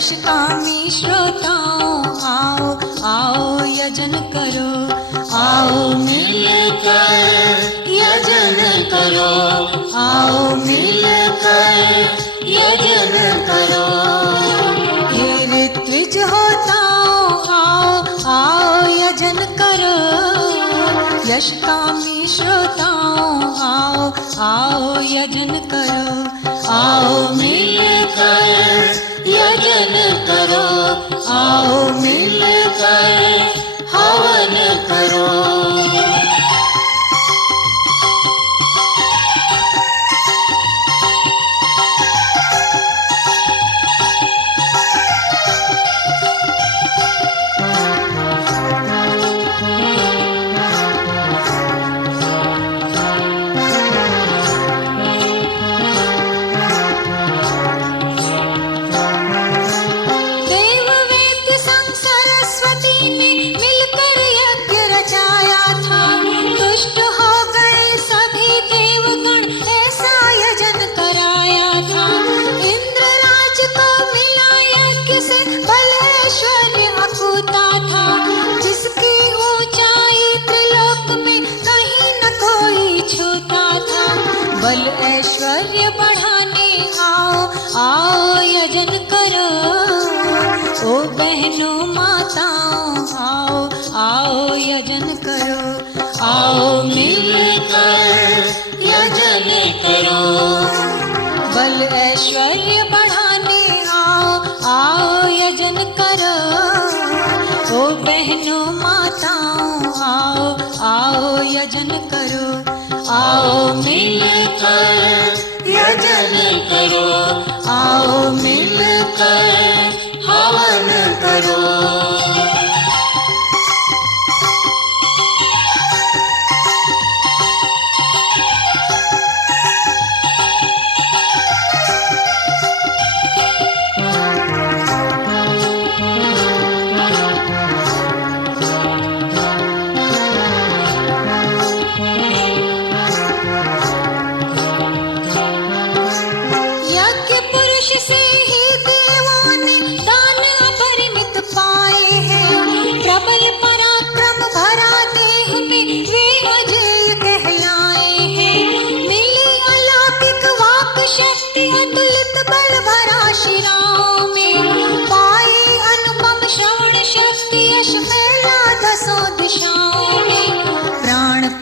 यशकामी श्रोताओं आओ आओ यजन करो, आओ मिलकर यजन करो, आओ मिलकर यजन करो। हे ऋत्विज होताओ आओ आओ यजन करो, यशकामी श्रोताओ आओ आओ यजन करो, आओ मिलकर यजन करो, आओ मिलकर हवन करो। बल ऐश्वर्य बढ़ाने आओ आओ यजन करो, ओ बहनों माताओं आओ आओ यजन करो, आओ मिलकर यजन करो। बल ऐश्वर्य बढ़ाने आओ आओ यजन करो, ओ बहनों माताओं आओ आओ यजन करो, आओ मिलकर यजन करो, आओ मिलकर हवन करो।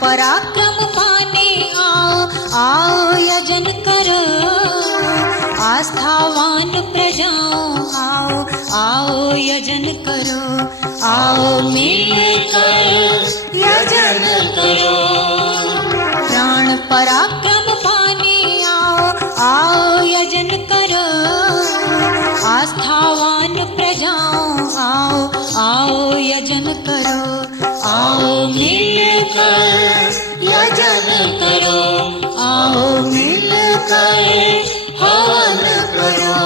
पराक्रम पाने आओ आओ यजन करो, आस्थावान प्रजाओं आओ आओ यजन करो, आओ मिलकर यजन करो। प्राण पराक्रम पाने आओ आओ यजन करो, आस्थावान प्रजाओं आओ आओ यजन करो, आओ मिलकर यजन करो, आओ मिलकर हवन करो।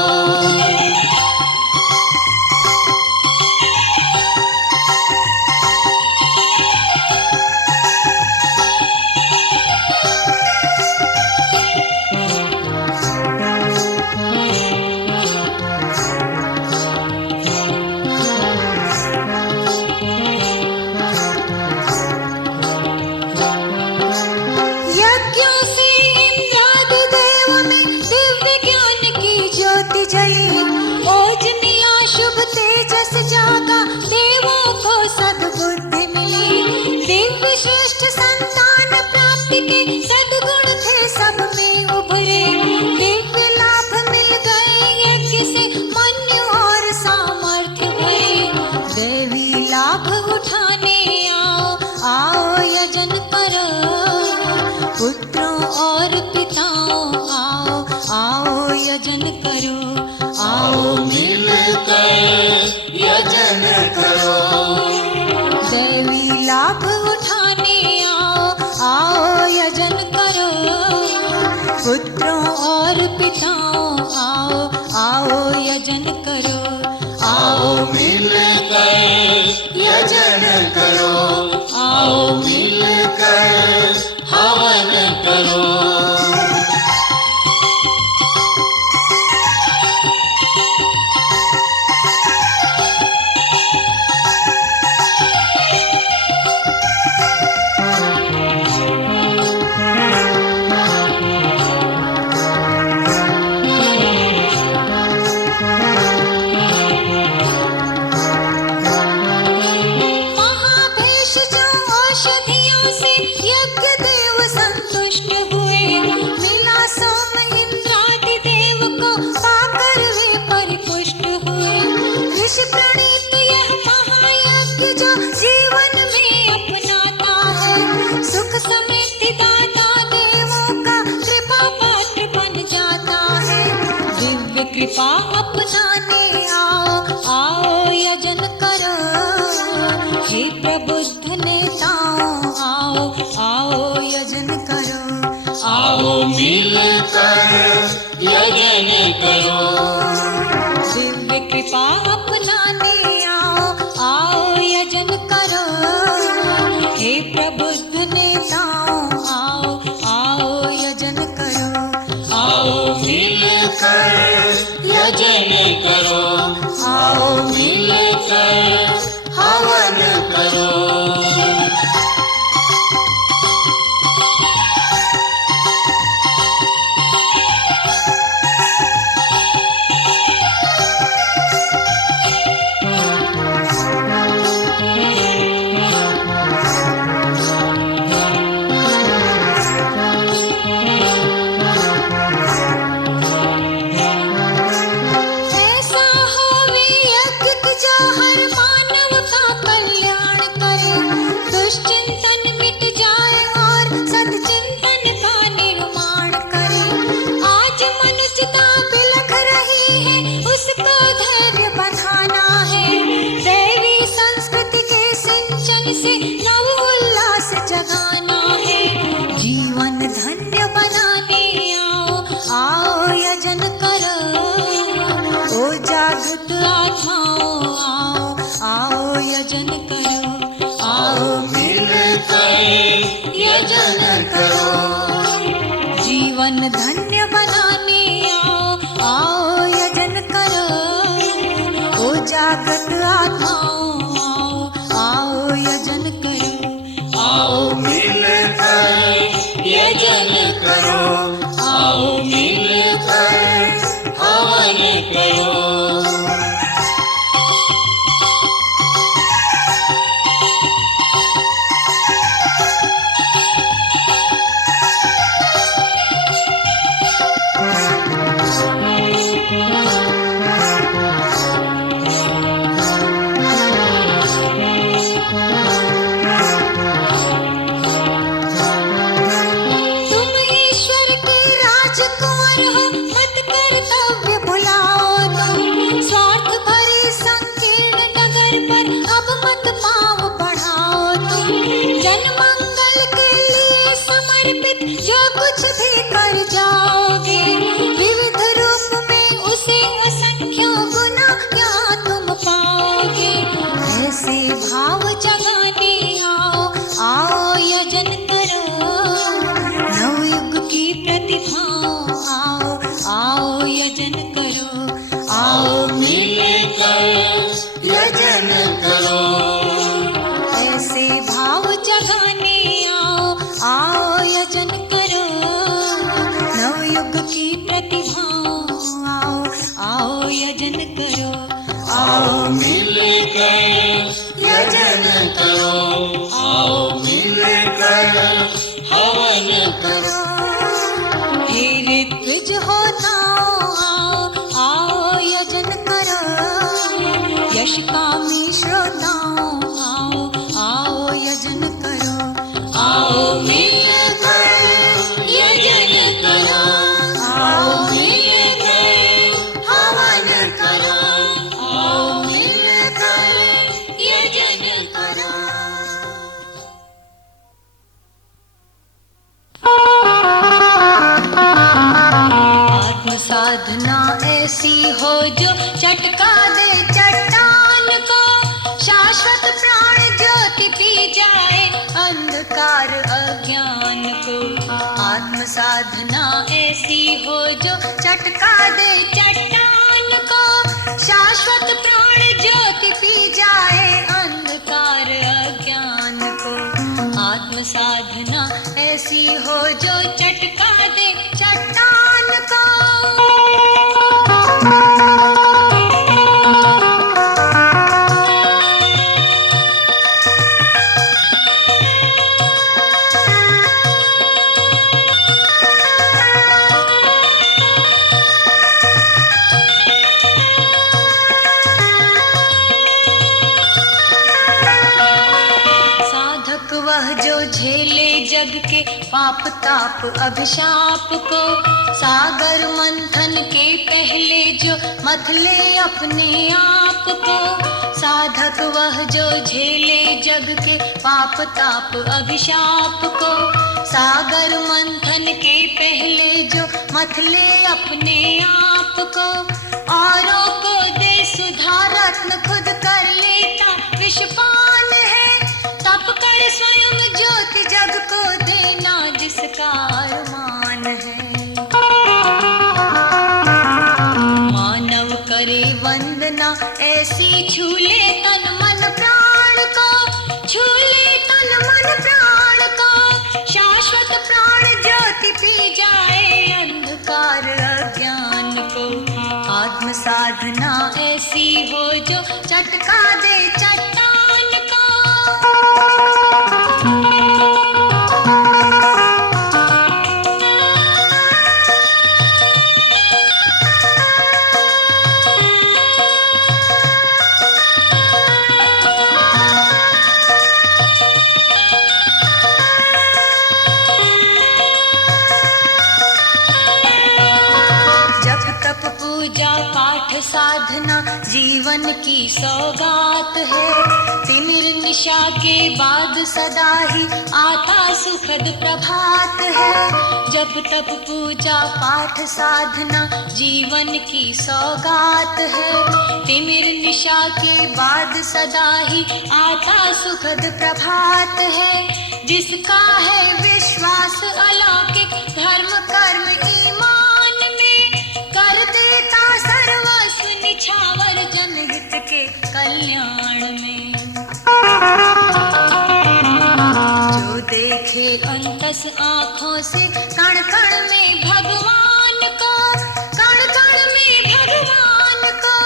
पुत्रों और पिताओं आओ आओ यजन करो, आओ मिलकर यजन करो। दैवी लाभ उठाने आओ आओ यजन करो, कृपा अपनाने आओ, आओ यजन करो। हे प्रबुद्ध नेताओं आओ, आओ यजन करो। आओ मिलकर यजन करो। दिव्य कृपा अपनाने आओ, आओ यजन करो। हे प्रबुद्ध नेताओं आओ, आओ यजन करो। आओ मिलकर यजन करो। आओ मिलकर हवन करो। ऐसा होवे यज्ञ कि जो हर मानव का कल्याण करे। दुष्चिंतन मिट जाए और सत्चिंतन का निर्माण करे। आज मनुष्यता बिलख रही है, उसको धैर्य बंधाना है। दैवी संस्कृति के सिंचन से नव उल्लास जगाना है। जीवन धन्य बनाने आओ, आओ यजन करो। ओ जागृत आत्माओं आओ, आओ यजन करो। आओ मिलकर यजन करो। जीवन धन्य बनाने आओ, आओ यजन करो। ओ जागृत आत्माओं आओ, आओ यजन करो। आओ मिलकर यजन करो। आओ मिलकर हवन करो। तुम ईश्वर के राजकुमार हो, मत कर्तव्य भुलाओ तुम। स्वार्थ भरी संकीर्ण नगर पर अब मत पाँव बढ़ाओ तुम। जन मंगल के लिए समर्पित जो कुछ भी कर जाओगे, विविध रूप में उसे असंख्यों गुना यहाँ तुम पाओगे। ऐसे भाव जगाने आओ, आओ यजन करो। नवयुग की प्रतिभाओं आओ, आओ यजन करो। आओ मिलकर यजन करो। ऐसे भाव जगाने आओ, आओ यजन करो। नवयुग की प्रतिभाओं आओ, आओ यजन करो। आओ मिलकर यजन करो। आओ मिलकर हवन करो। हे ऋत्विज होताओं आओ, आओ यजन करो। यश कामी श्रोताओं आओ, आओ यजन करो। आओ मिलकर यजन करो। आओ मिलकर हवन करो। आओ मिलकर यजन करो। आत्म साधना ऐसी हो जो चटका दे चट्टान को। शाश्वत प्राण ज्योति पी जाए अंधकार अज्ञान को। आत्म साधना ऐसी हो जो चटका दे चट्टान को। शाश्वत प्राण ज्योति पी जाए अंधकार अज्ञान को। आत्म साधना ऐसी हो जो चटका दे चट्टान को। पाप ताप अभिशाप को। सागर मंथन के पहले जो मथले अपने आप को, साधक वह जो झेले जग के पाप ताप अभिशाप को। सागर मंथन के पहले जो मथले अपने आप को, औरों को दे सुधा रत्न खुद कर लेता विषपान है। तप कर स्वयं ज्योति जग को देना जिसका अरमान है। मानव करे वंदना ऐसी, छूले तन मन प्राण को, छूले तन मन प्राण को। शाश्वत प्राण ज्योति पी जाए अंधकार अज्ञान को। आत्म साधना ऐसी हो जो चटका दे चट्टान को। पूजा पाठ साधना जीवन की सौगात है। तिमिर निशा के बाद सदा ही आता सुखद प्रभात है। जप तप पूजा पाठ साधना जीवन की सौगात है। तिमिर निशा के बाद सदा ही आता सुखद प्रभात है। जिसका है विश्वास अलौकिक धर्म कर्म ईमान में, कर देता सर्वस्व निछावर जनहित के कल्याण में। जो देखे अंतस आँखों से कण कण में भगवान को, कण कण में भगवान को।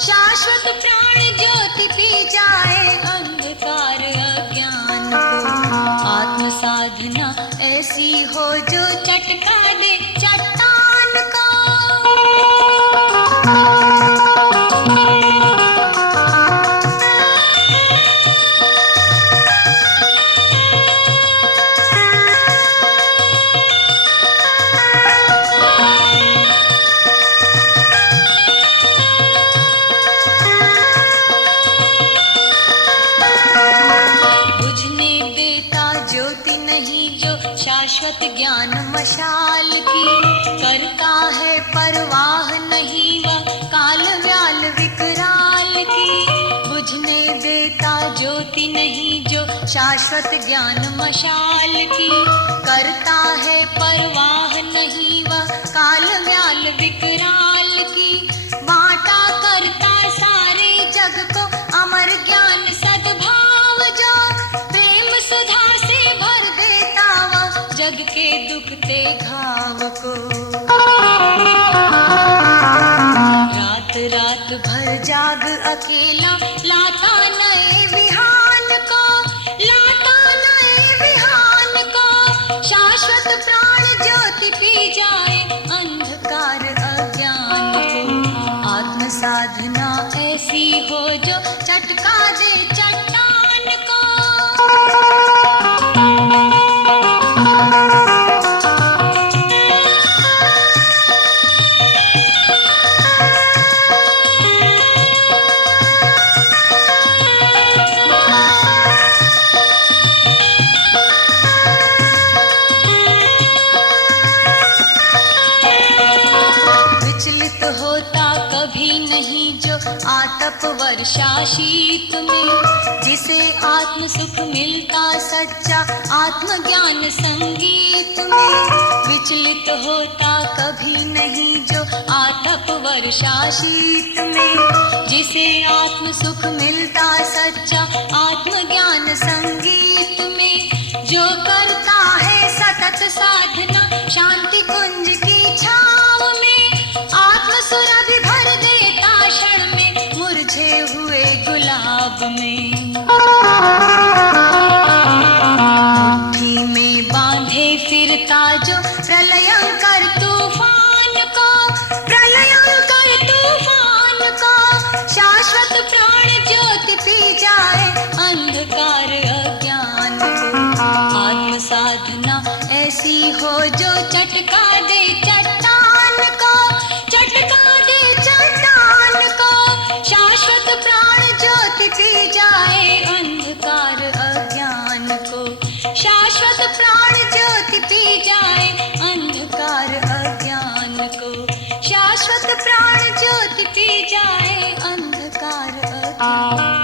शाश्वत प्राण ज्योति पी जाए अंधकार अज्ञान को। आत्म साधना ऐसी हो जो चटका दे चट्टान को। शाश्वत ज्ञान मशाल की, करता है परवाह नहीं वह काल व्याल विकराल की। बुझने देता ज्योति नहीं जो शाश्वत ज्ञान मशाल की, करता है परवाह नहीं वह काल व्याल विकराल की। बांटा करता सारे जग को अमर ज्ञान सद्भाव जो, प्रेम सुधा से भर देता वह जग के दुखते घाव को। रात रात भर जाग अकेला लाता नए विहान को, लाता नए विहान को। शाश्वत प्राण ज्योति पी जाए अंधकार अज्ञान को। आत्म साधना ऐसी हो जो चटका दे चट्टान को। होता कभी नहीं जो आतप वर्षा शीत में, जिसे आत्म सुख मिलता सच्चा आत्मज्ञान संगीत में। विचलित होता कभी नहीं जो आतप वर्षा शीत में, जिसे आत्म सुख मिलता सच्चा आत्मज्ञान संगीत में। जो करता है सतत साधना शांति कुंज की छाव में, सुरभि भर देता क्षण में मुरझे हुए गुलाब में। मुट्ठी में बांधे फिरता जो प्रलयंकर तूफान को, प्रलयंकर तूफान को। शाश्वत प्राण ज्योति पी जाए अंधकार अज्ञान को। आत्म साधना चटका दे चट्टान को, चटका दे चट्टान को। शाश्वत प्राण ज्योति पी जाए अंधकार अज्ञान को, शाश्वत प्राण ज्योति पी जाए अंधकार अज्ञान को, शाश्वत प्राण ज्योति पी जाए अंधकार अज्ञान।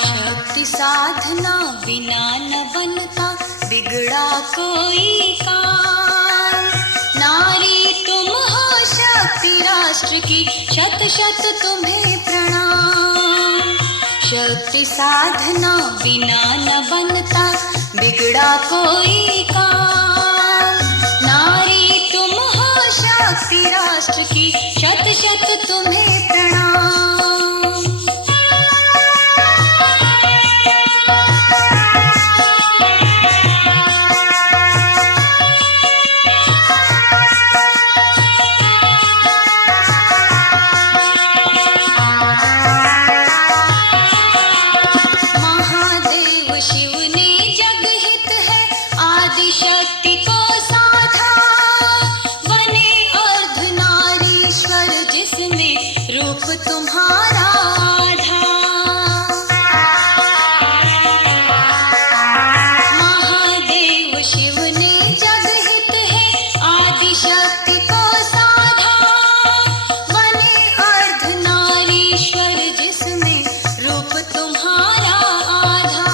शक्ति साधना बिना न बनता बिगड़ा कोई काम। नारी तुम हो शक्ति राष्ट्र की, शत शत तुम्हें प्रणाम। शक्ति साधना बिना न बनता बिगड़ा कोई काम। नारी तुम हो शक्ति राष्ट्र की, शत शत तुम्हें प्रणाम। महादेव शिव ने जग हित है आदि शक्ति को साधा। बने अर्धनारीश्वर जिसमें रूप तुम्हारा आधा। महादेव शिव ने जग हित है आदि शक्ति को साधा। बने अर्धनारीश्वर जिसमें रूप तुम्हारा आधा।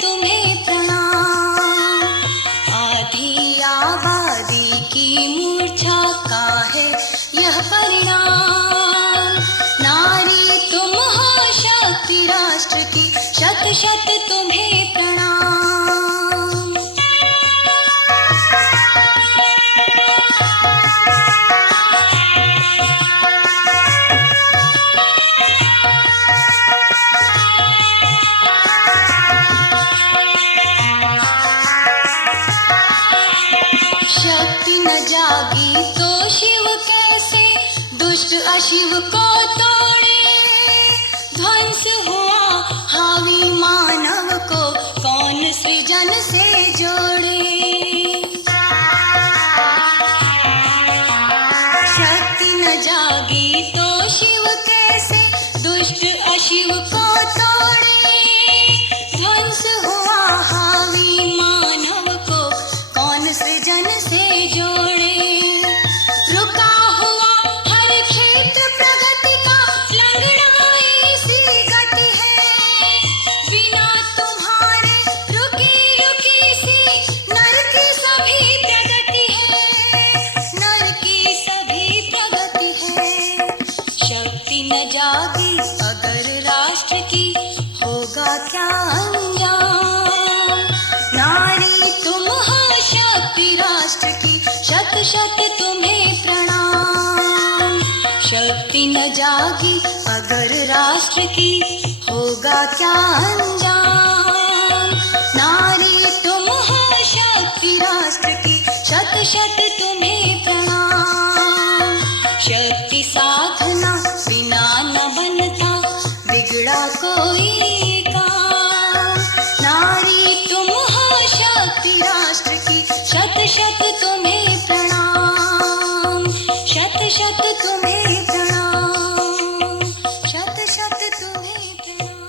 तुम्हें प्रणाम। आधी आबादी की मूर्छा का है यह परिणाम। नारी तुम हो शक्ति राष्ट्र की, शत शत तुम्हें प्रणाम। शक्ति न जागी तो शिव कैसे दुष्ट अशिव को तोड़े। ध्वंस हुआ हावी मानव को कौन सृजन से जोड़े। शक्ति न जागी तो शिव कैसे दुष्ट अशिव को तोड़े। ध्वंस हुआ हावी मानव को कौन सृजन से जोड़े। रुका हुआ हर क्षेत्र प्रगति का, लंगड़ाई सी गति है। बिना तुम्हारे रुकी रुकी सी नर की सभी प्रगति है, नर की सभी प्रगति है। शक्ति न जागी अगर राष्ट्र की, होगा क्या अंजाम। नारी तुम हो शक्ति राष्ट्र की, शत शत तुम्हें प्रणाम। शक्ति न जागी अगर राष्ट्र की, होगा क्या अंजाम। नारी तुम हो शक्ति राष्ट्र की, शत शत तुम्हें प्रणाम। शक्ति साधना बिना न बनता बिगड़ा कोई काम। नारी तुम हो शक्ति राष्ट्र की, शत शत तुम्हें प्रणाम। शत शत तुम्हें प्रणाम। शत शत तुम्हें प्रणाम।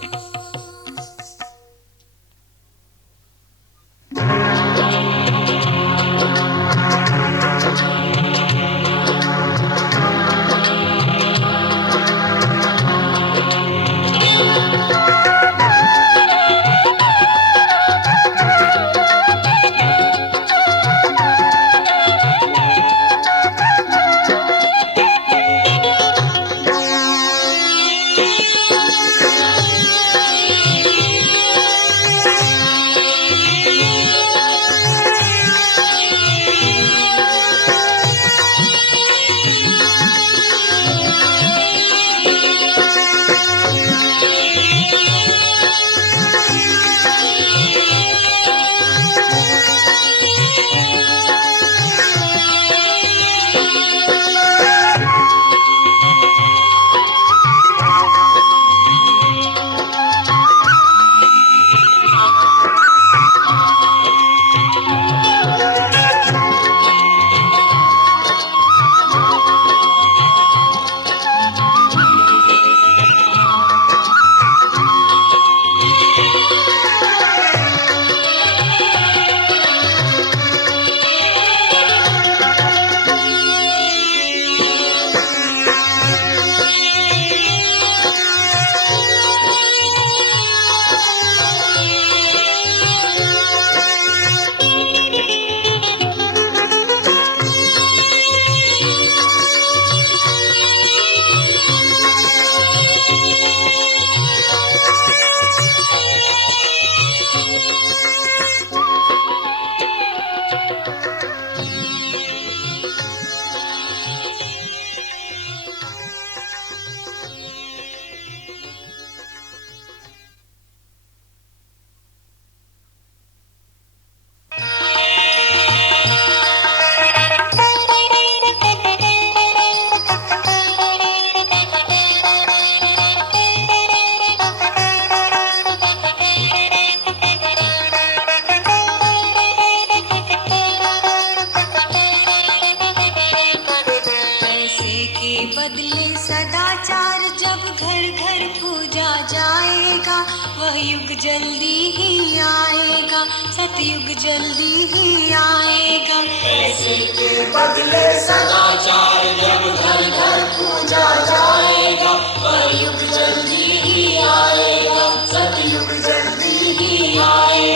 युग जल्दी ही आएगा, सतयुग जल्दी ही आएगा। पैसे के बदले सदाचार जब घर घर पूजा जाएगा, वह युग जल्दी ही आएगा, सतयुग जल्दी ही आएगा।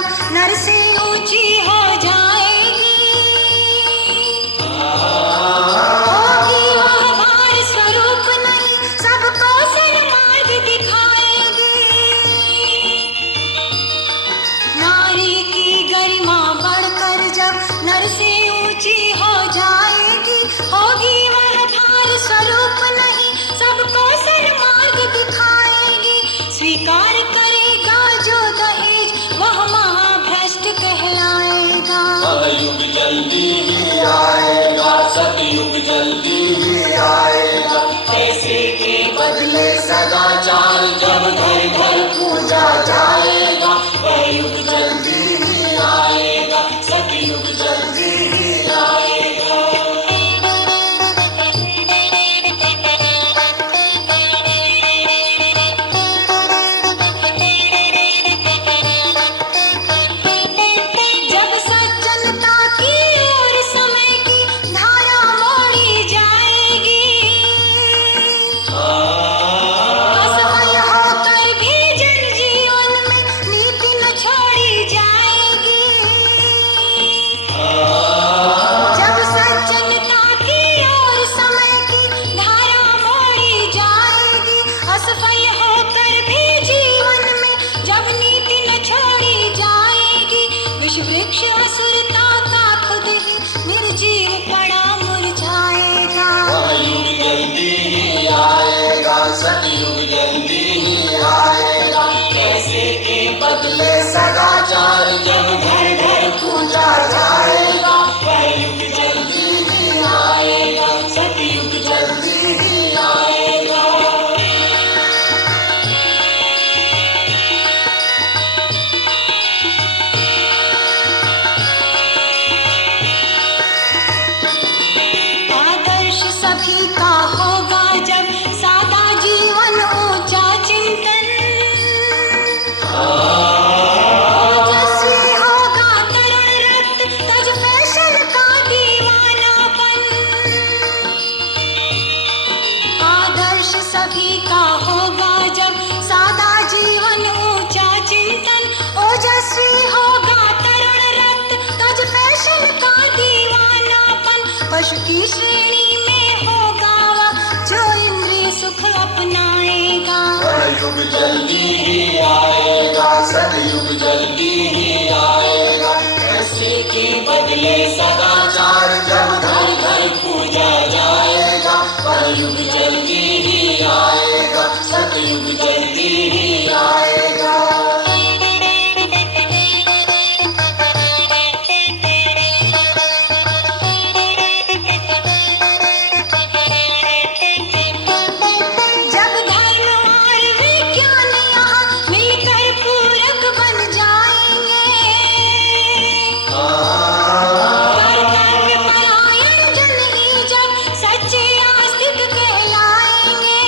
जब नर से ऊंची हो जाएगी, होगी वह भार स्वरूप नहीं, सबको सन्मार्ग दिखाएगी। नारी की गरिमा बढ़कर जब नर से ऊंची हो जाएगी, होगी वह भार स्वरूप नहीं, सबको सन्मार्ग दिखाएगी। स्वीकार करेगा जो दहेज, वह महाभ्रष्ट कहलाएगा। कलयुग जल्दी ही आएगा, सतयुग जल्दी ही आएगा। पैसे के बदले सदाचार जब घर घर पूजा जाएगा। कलयुग जल्दी ही आएगा, सतयुग जल्दी ही आएगा। जब सज्जनता की ओर समय की धारा मोड़ी जाएगी, असफल होकर भी जनजीवन में नीति न छोड़ी जाएगी। जब सज्जनता की ओर समय की धारा मोड़ी जाएगी, असफल होकर भी जीवन में जब नीति न छोड़ी जाएगी। विश्व वृक्ष असुरता का खुद ही निर्जीव पड़ा मुरझाएगा। कलयुग जल्दी ही आएगा, सतयुग जल्दी ही आएगा। पैसे के बदले सदाचार जब घर घर पूजा जाएगा। कलयुग जल्दी ही आएगा, सतयुग जल्दी ही आएगा। आदर्श सभी का होगा जब सादा जीवन ऊंचा चिंतन, ओजस्वी होगा तरुण रक्त तज फैशन का दीवानापन। आदर्श सभी का होगा जब सादा जीवन ऊंचा चिंतन, ओजस्वी होगा तरुण रक्त तज फैशन का दीवानापन। पशु की श्रेणी में होगा वह जो इंद्रिय सुख अपनाएगा। कलयुग जल्दी ही आएगा, सतयुग जल्दी ही आएगा। पैसे के बदले सदाचार जब घर घर पूजा जाएगा। कलयुग जल्दी ही आएगा, सतयुग जल्दी ही आएगा। जब धर्म और विज्ञान यहाँ मिलकर पूरक बन जाएंगे, कर्तव्य परायण जन ही जब सच्चे आस्तिक कहलाएंगे।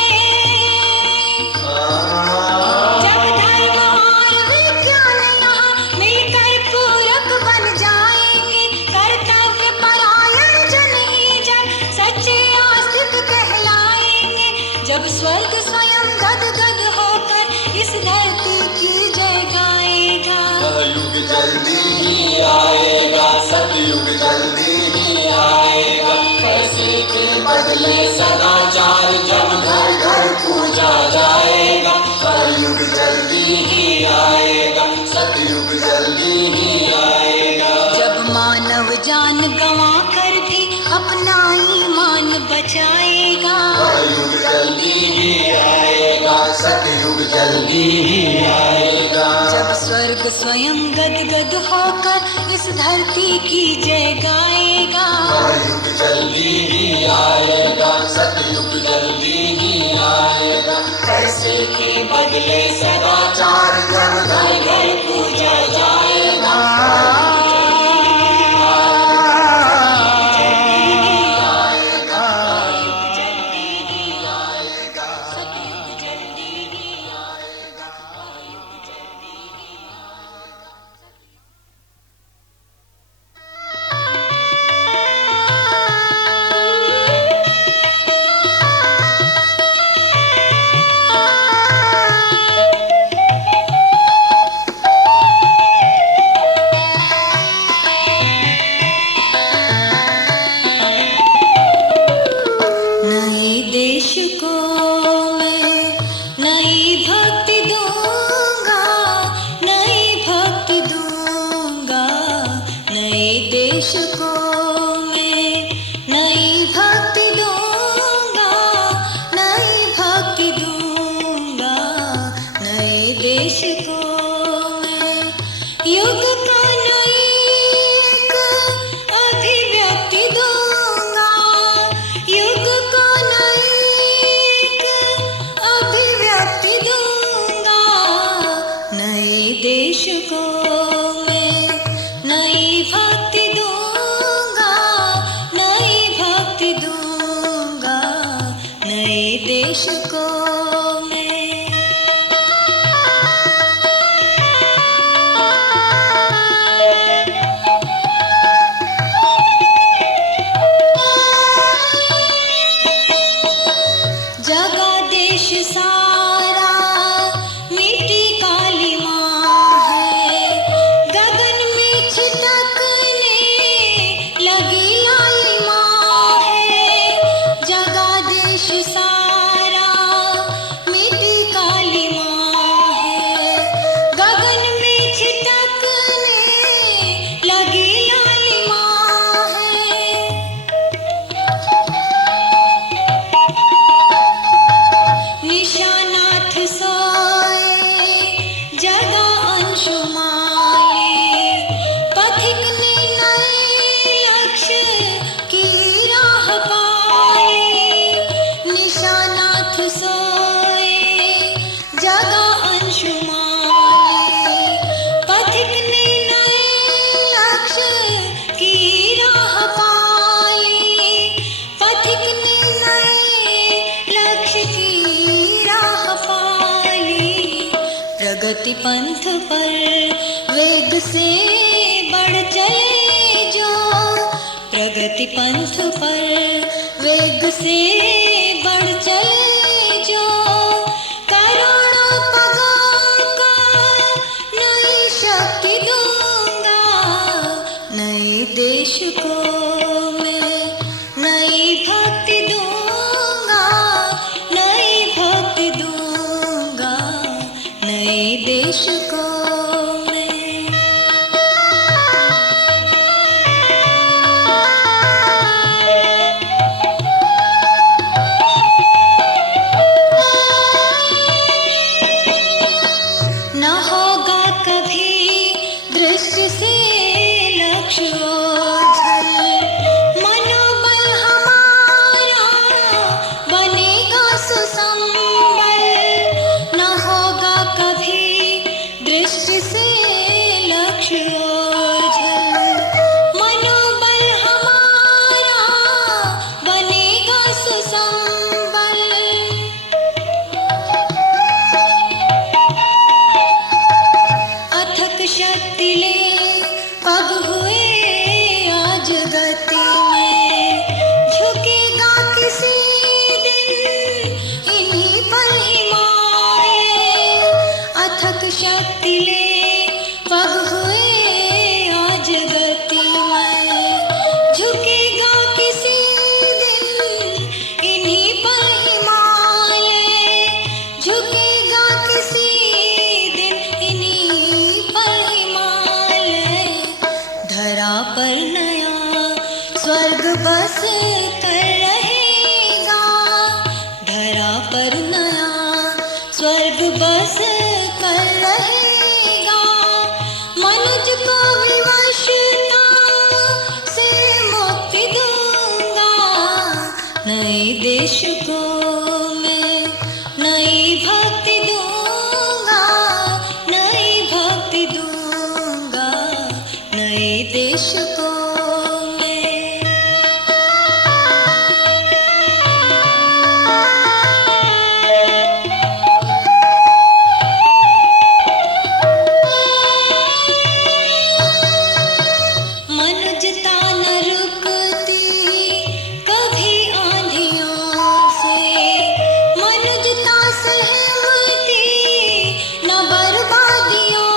जब धर्म और विज्ञान यहाँ मिलकर पूरक बन जाएंगे, कर्तव्य परायण जन ही जब सच्चे आस्तिक कहलाएंगे। जब स्वर्ग स्वयं गदगद होकर इस धरती की जय गाएगा। कलयुग जल्दी ही आएगा, सतयुग जल्दी ही आएगा। पैसे के बदले सदाचार जब घर घर पूजा जाएगा। कलयुग जल्दी ही आएगा, सतयुग जल्दी ही आएगा। जब मानव जान गंवा कर भी अपना ईमान बचाएगा। कलयुग जल्दी ही आएगा, सतयुग जल्दी ही आएगा। जब स्वर्ग स्वयं गदगद होकर इस धरती की जय गाएगा। कलयुग जल्दी ही आएगा, सतयुग जल्दी ही आएगा। पैसे के बदले सदाचार जब घर घर पूजा जाएगा। देश को मैं नई भक्ति दूंगा, नई भक्ति दूंगा, नए देश को मैं युग का नई एक अभिव्यक्ति दूंगा, युग को नई एक अभिव्यक्ति दूंगा, नए देश को मैं नई भक्ति दूंगा, नई भक्ति दूंगा, नए देश को मैं। जगा देश सारा मिट्टी काली माँ है, गगन में छिटकने लगी लाली माँ है। जगा देश सारा मिट्टी काली माँ है, गगन में छिटकने लगी लाली माँ है। निशानाथ सोए जगा अंशुमाले, पथिक ने नए लक्ष्य की राह पाली। निशानाथ सोए जगा अंशुमाले, पथिक ने नए लक्ष्य की राह पाली। पथिक ने नए लक्ष्य की राह पाली। प्रगति पंथ पर वेग से बढ़ चले जो, प्रगति पंथ पर वेग से बढ़ चले जो, करोड़ों पगों को नई शक्ति दूंगा, नए देश को मैं नई भक्ति दूंगा, नई भक्ति दूंगा, नए देश को मैं। न होगा कभी दृष्टि से लक्ष्य ओझल, मनोबल हमारा बनेगा सुसंबल। न होगा कभी दृष्टि से लक्ष्य ओझल, मनोबल हमारा बनेगा सुसंबल। अथक शक्ति ले पग हुए आज गति में, झुकेगा किसी दिन इन्हीं पर ही माए। अथक शक्ति ले पग हुए आज गति में, झुकेगा किसी दिन इन्हीं पर ही माए। झुकेगा किसी दिन इन्हीं पर ही माए। धरा पर नया स्वर्ग बस कर रहेगा, धरा पर नया स्वर्ग बस कर रहेगा। मनुज को विवशता से मुक्ति दूंगा, नए देश को मैं नई भक्ति दूंगा, नई भक्ति दूंगा, नए देश को मैं। मनुजता न रुकती कभी आंधियों से, मनुजता सहमती न बर्बादियों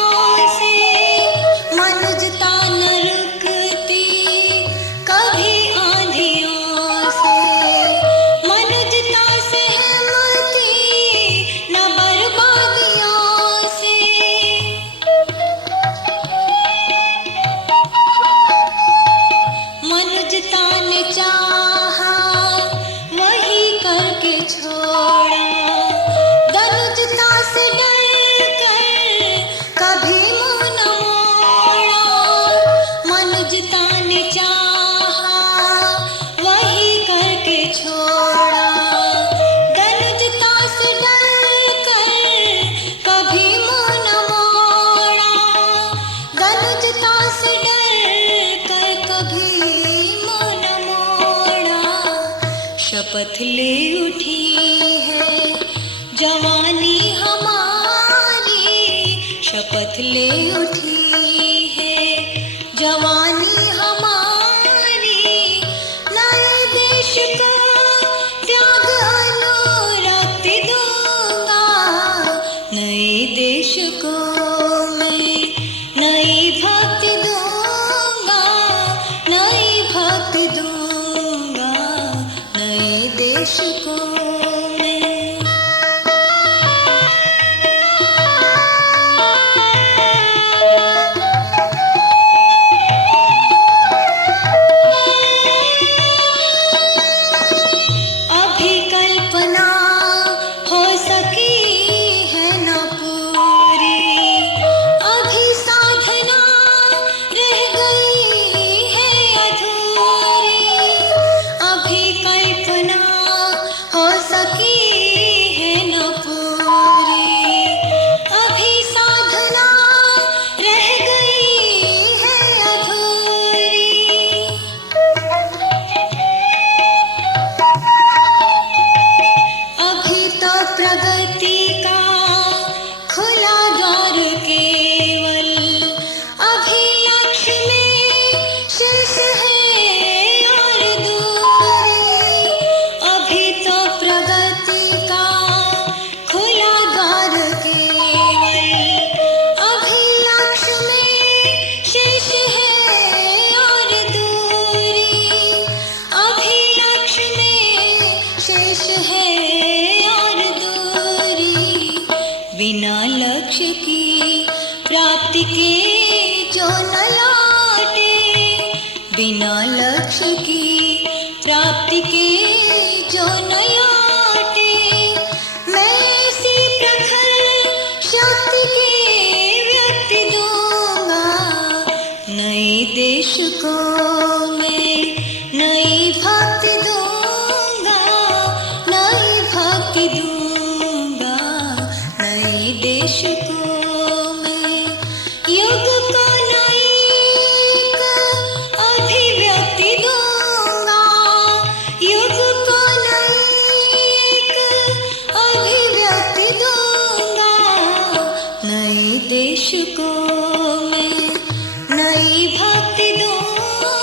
से। मनुजता न रुकती शपथ ले उठी है जवानी हमारी, शपथ ले उठी है जवानी हमारी। नए देश को त्याग अनुरक्त दूंगा, नए देश को मैं नई भक्ति दूंगा, नई भक्ति दूंगा नए देश को मैं। अभी कल्पना हो सकी है न पूरी, अभी साधना रह गई है अधूरी। अभी कल्पना हो सकी है न पूरी, अभी साधना रह गई है अधूरी। अभी तो प्रगति का खुला द्वार केवल, अभी लक्ष्य में शेष है और दूरी। अभी तो प्रगति का खुला द्वार केवल, अभी लक्ष्य में शेष है और दूरी। अभी लक्ष्य में शेष है और दूरी। बिना लक्ष्य की प्राप्ति के जो न लौटे, बिना लक्ष्य की प्राप्ति के जो न लौटे। मैं ऐसी प्रखर शक्ति के व्यक्ति दूंगा, नए देश को मैं नई भक्ति दूंगा, नई भक्ति दूंगा नए देश को मैं। युग को नई एक अभिव्यक्ति दूंगा, युग को नई एक अभिव्यक्ति दूंगा नए देश को मैं नई भक्ति दूंगा,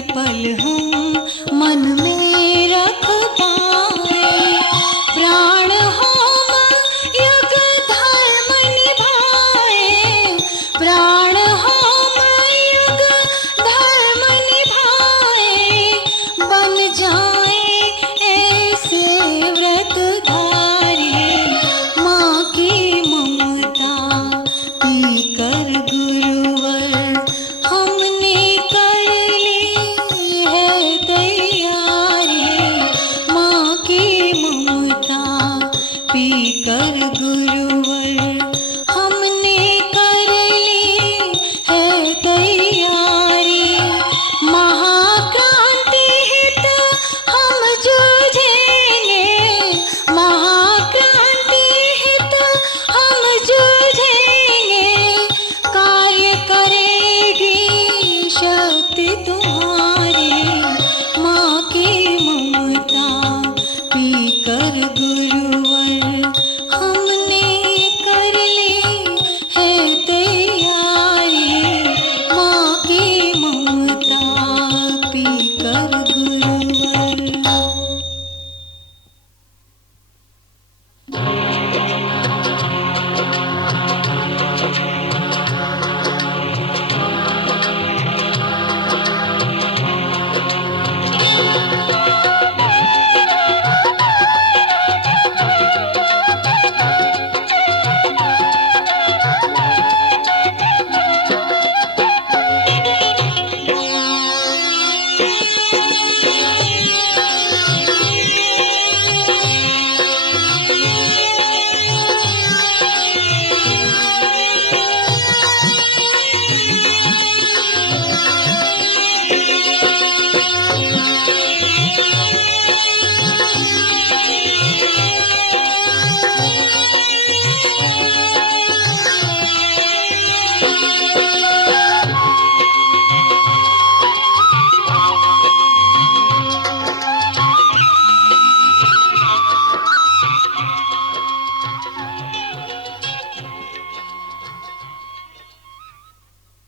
प्रतिपल हूँ